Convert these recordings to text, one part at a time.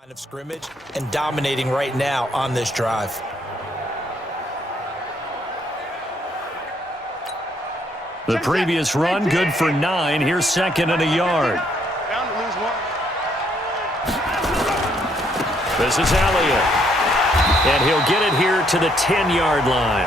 Line of scrimmage and dominating right now on this drive. The previous run, good for 9. Here's second and a yard. This is Elliott. And he'll get it here to the 10-yard line.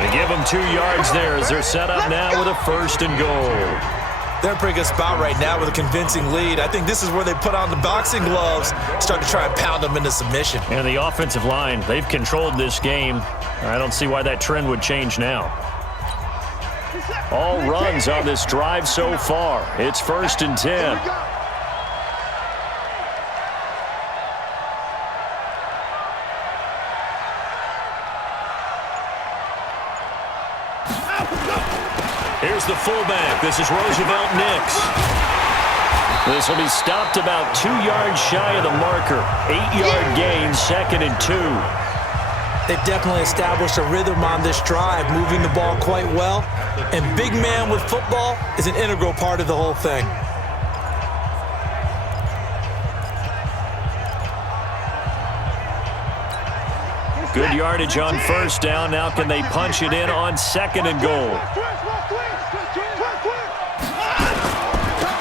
They give him 2 yards there as they're set up now with a first and goal. They're in a pretty good spot right now with a convincing lead. I think this is where they put on the boxing gloves, start to try and pound them into submission. And the offensive line, they've controlled this game. I don't see why that trend would change now. All runs on this drive so far. It's first and 10. Here's the fullback. This is Roosevelt Nix. This will be stopped about 2 yards shy of the marker. 8-yard gain, second and 2. They've definitely established a rhythm on this drive, moving the ball quite well. And big man with football is an integral part of the whole thing. Good yardage on first down. Now can they punch it in on second and goal?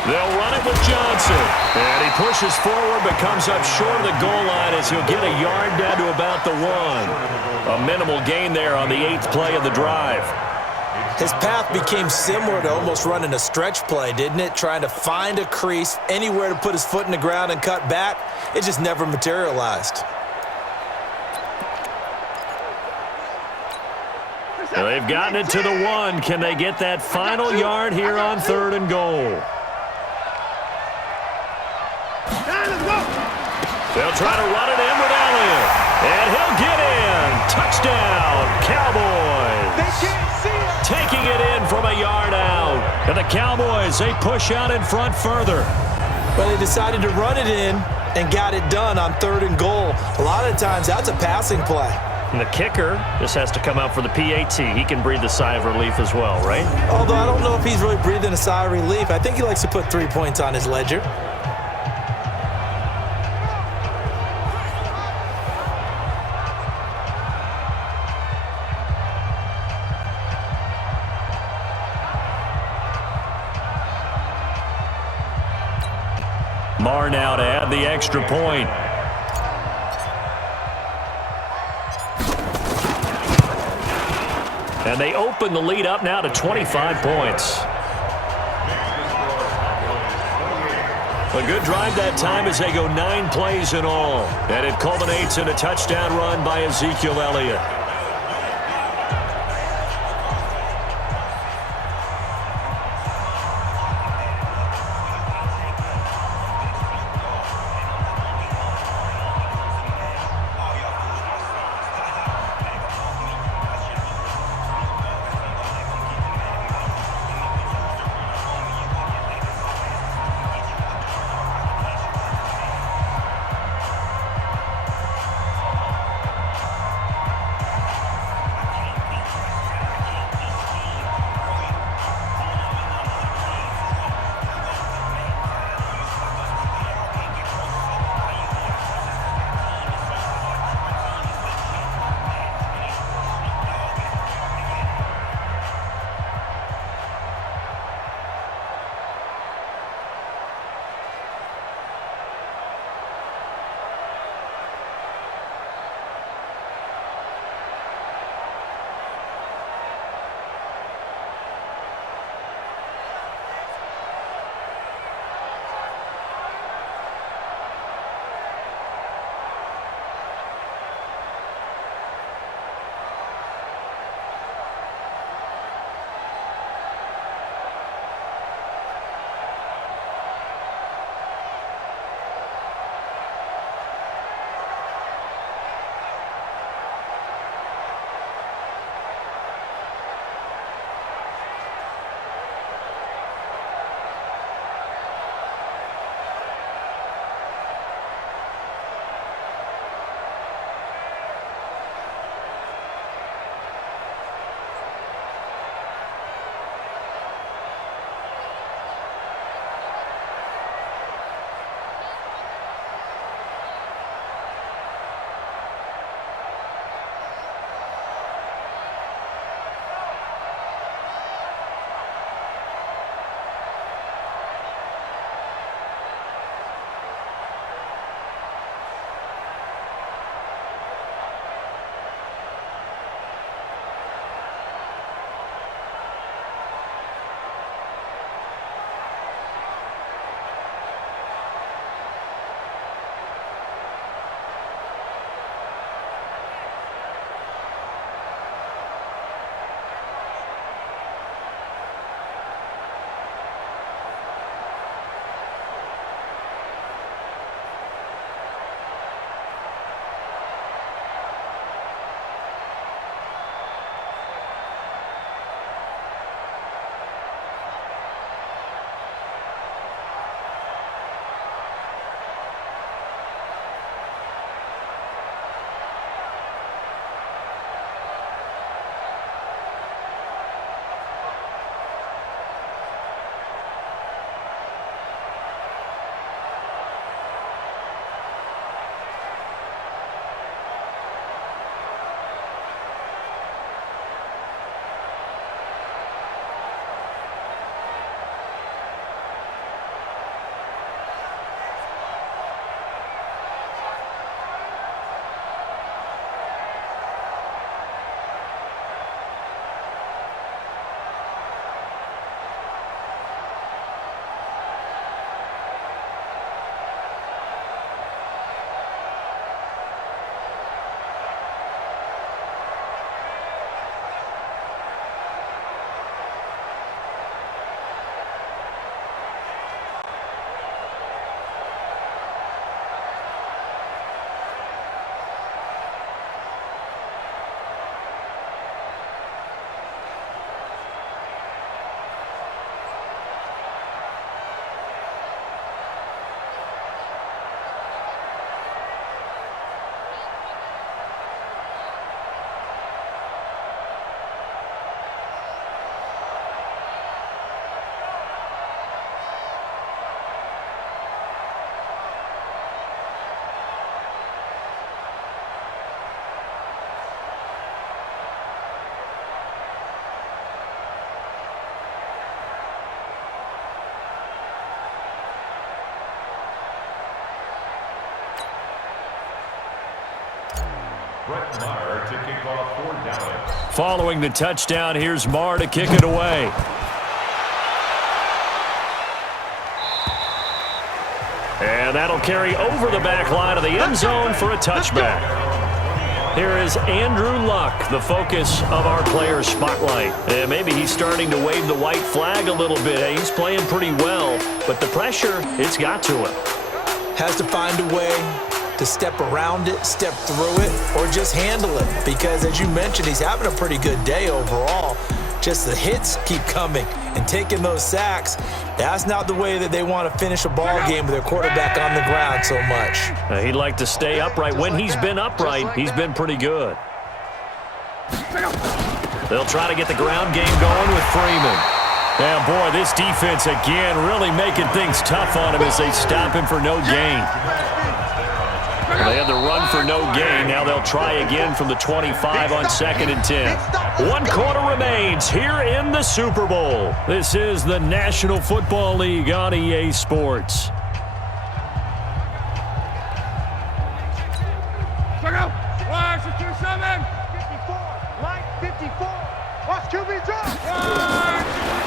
They'll run it with Johnson. And he pushes forward but comes up short of the goal line as he'll get a yard down to about the 1. A minimal gain there on the 8th play of the drive. His path became similar to almost running a stretch play, didn't it? Trying to find a crease, anywhere to put his foot in the ground and cut back. It just never materialized. Well, they've gotten it to the 1. Can they get that final yard here on third and goal? They'll try to run it in with Elliott. And he'll get in. Touchdown, Cowboys. Taking it in from a yard out. And the Cowboys, they push out in front further. Well, they decided to run it in and got it done on third and goal. A lot of times, that's a passing play. And the kicker just has to come out for the PAT. He can breathe a sigh of relief as well, right? Although I don't know if he's really breathing a sigh of relief. I think he likes to put 3 points on his ledger. Marr now to add the extra point. And they open the lead up now to 25 points. A good drive that time as they go 9 plays in all. And it culminates in a touchdown run by Ezekiel Elliott. Following the touchdown, here's Marr to kick it away. And that'll carry over the back line of the end zone for a touchback. Here is Andrew Luck, the focus of our player spotlight. And maybe he's starting to wave the white flag a little bit. He's playing pretty well, but the pressure, it's got to him. Has to find a way to step around it, step through it, or just handle it. Because as you mentioned, he's having a pretty good day overall. Just the hits keep coming and taking those sacks. That's not the way that they want to finish a ball game with their quarterback on the ground so much. He'd like to stay upright. When he's been upright, he's been pretty good. They'll try to get the ground game going with Freeman. Yeah, boy, this defense again really making things tough on him as they stop him for no gain. They had the run for no gain. Now they'll try again from the 25 on 2nd and 10. 1 quarter remains here in the Super Bowl. This is the National Football League on EA Sports.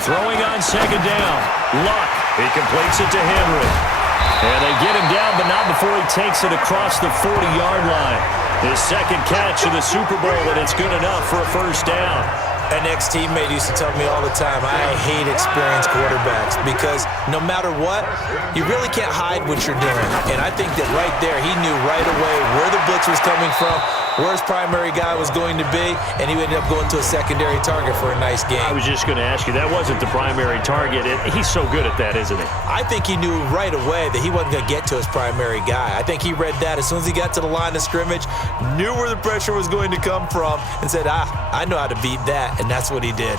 Throwing on 2nd down. Luck. He completes it to Henry. And they get him down, but not before he takes it across the 40-yard line. His second catch of the Super Bowl, and it's good enough for a first down. An ex-teammate used to tell me all the time, I hate experienced quarterbacks because no matter what, you really can't hide what you're doing. And I think that right there, he knew right away where the blitz was coming from, where his primary guy was going to be, and he ended up going to a secondary target for a nice game. I was just going to ask you, that wasn't the primary target. He's so good at that, isn't he? I think he knew right away that he wasn't going to get to his primary guy. I think he read that as soon as he got to the line of scrimmage, knew where the pressure was going to come from, and said, I know how to beat that, and that's what he did.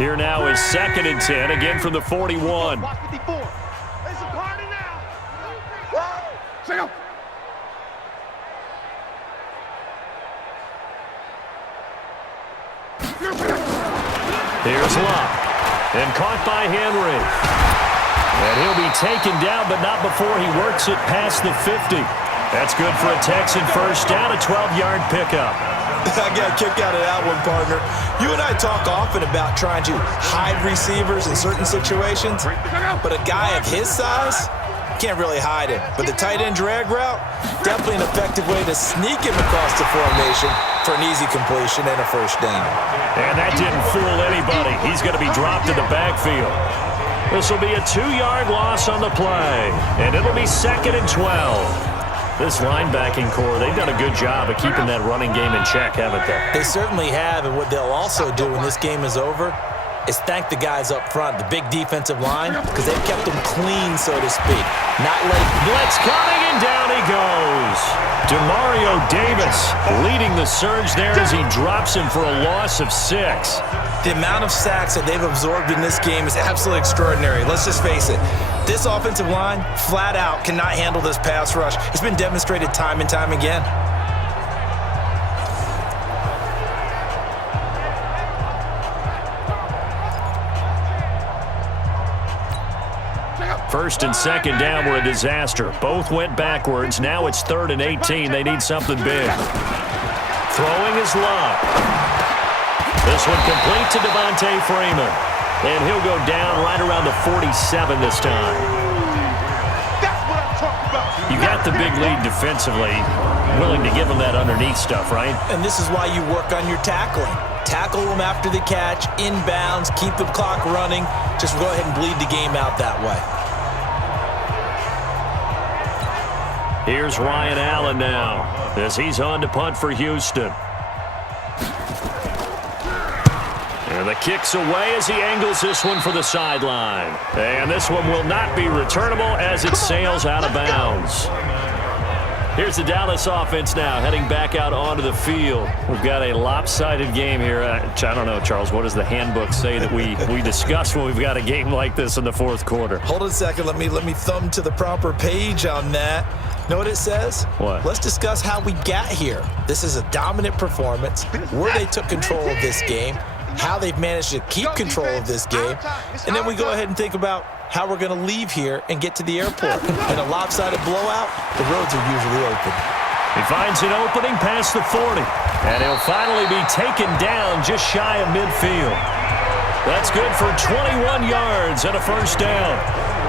Here now is 2nd and 10, again from the 41. Here's Luck, and caught by Henry. And he'll be taken down, but not before he works it past the 50. That's good for a Texan first down, a 12-yard pickup. I got a kick out of that one, partner. You and I talk often about trying to hide receivers in certain situations, but a guy of his size can't really hide him. But the tight end drag route, definitely an effective way to sneak him across the formation for an easy completion and a first down. And that didn't fool anybody. He's going to be dropped in the backfield. This will be a 2-yard loss on the play, and it'll be 2nd and 12. This linebacking core, they've done a good job of keeping that running game in check, haven't they? They certainly have, and what they'll also do when this game is over is thank the guys up front, the big defensive line, because they've kept them clean, so to speak. Not late. Blitz coming, and down he goes. Demario Davis leading the surge there as he drops him for a loss of 6. The amount of sacks that they've absorbed in this game is absolutely extraordinary. Let's just face it. This offensive line, flat out, cannot handle this pass rush. It's been demonstrated time and time again. First and 2nd down were a disaster. Both went backwards. Now it's 3rd and 18. They need something big. Throwing is Luck. This one complete to Devontae Freeman. And he'll go down right around the 47 this time. That's what I'm talking about. You got the big lead defensively. Willing to give them that underneath stuff, right? And this is why you work on your tackling. Tackle them after the catch, inbounds, keep the clock running. Just go ahead and bleed the game out that way. Here's Ryan Allen now as he's on to punt for Houston. And the kick's away as he angles this one for the sideline. And this one will not be returnable as it sails out of bounds. Here's the Dallas offense now heading back out onto the field. We've got a lopsided game here. I don't know, Charles, what does the handbook say that we discuss when we've got a game like this in the 4th quarter? Hold on a second. Let me thumb to the proper page on that. Know what it says? What? Let's discuss how we got here. This is a dominant performance, where they took control of this game, how they've managed to keep control of this game, and then we go ahead and think about how we're going to leave here and get to the airport. In a lopsided blowout, the roads are usually open. He finds an opening past the 40. And he'll finally be taken down just shy of midfield. That's good for 21 yards and a first down.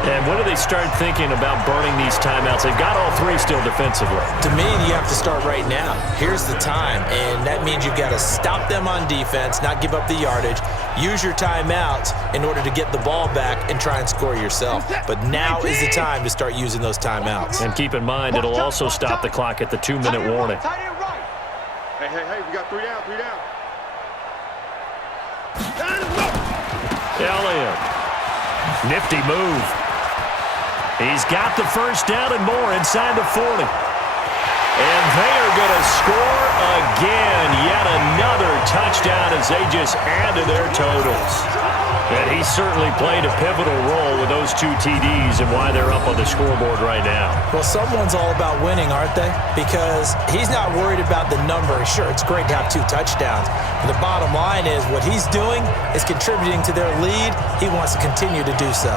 And when do they start thinking about burning these timeouts? They've got all three still defensively. To me, you have to start right now. Here's the time, and that means you've got to stop them on defense, not give up the yardage, use your timeouts in order to get the ball back and try and score yourself. But now is the time to start using those timeouts. And keep in mind, it'll also stop the clock at the 2-minute warning. Hey, we got 3 down, 3 down. Elliott. Nifty move. He's got the first down and more inside the 40. And they are going to score again. Yet another touchdown as they just add to their totals. And he certainly played a pivotal role with those 2 TDs and why they're up on the scoreboard right now. Well, someone's all about winning, aren't they? Because he's not worried about the number. Sure, it's great to have 2 touchdowns. But the bottom line is what he's doing is contributing to their lead. He wants to continue to do so.